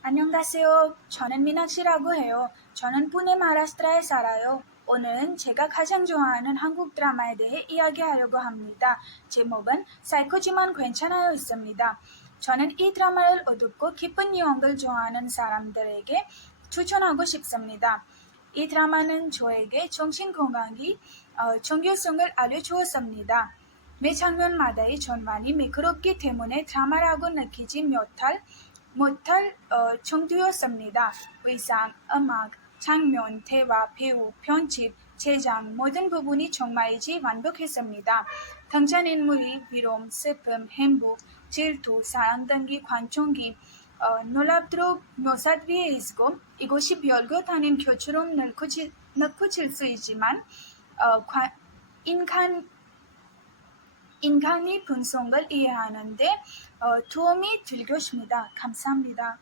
안녕하세요. 저는 미나치라고 해요. 저는 पुणे 마하라스트라에 살아요. 오늘은 제가 가장 좋아하는 한국 드라마에 대해 이야기하려고 합니다. 제목은 사이코지만 괜찮아요 있습니다. 저는 이 드라마를 어둡고 깊은 유형을 좋아하는 사람들에게 추천하고 싶습니다. 이 드라마는 저에게 정신건강이 정교성을 알려주었습니다. 매 장면마다의 전반이 매끄럽기 때문에 드라마라고 느끼지 못할 정도였습니다. 의상, 음악, 장면, 대화, 배우, 편집, 제작 모든 부분이 정말이지 완벽했습니다. 등장인물이 위rom, 슬픔, 행복, 질투, 사랑 등이 관중이 놀랍도록 묘사되어 있고 이것이 별것 아닌 교처럼 느껴질 수 있지만 인간의 분석을 이해하는 데 도움이 될 것입니다. 감사합니다.